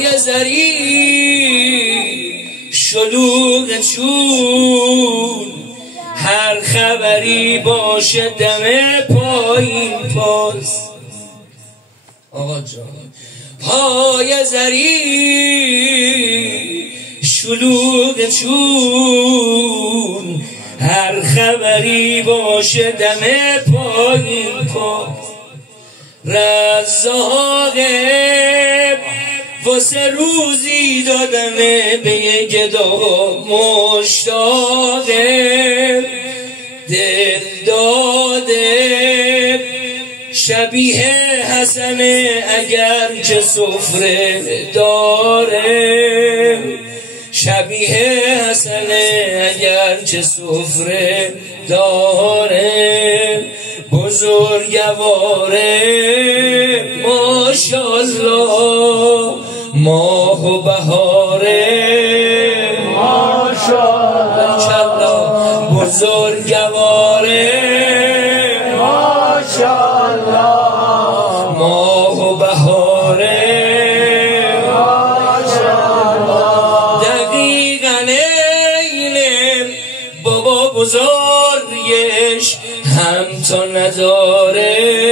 یه زری شلوغ چون هر خبری باشه دم پایین پاس. آقا جان پای زری شلوغ چون هر خبری باشه دم پایین پاس. رزاقه واسه روزی دادمه به یه گدا مشتاقه دل داده شبیه حسنه اگر که سفره داره شبیه حسنه اگر که سفره داره بزرگواره ماشاءالله ماه و بهاره ماشاءالله بزرگواره ماشاءالله ماه و بهاره ماشاءالله دقیقاً اینه بابا بزرگش هم تا نداره.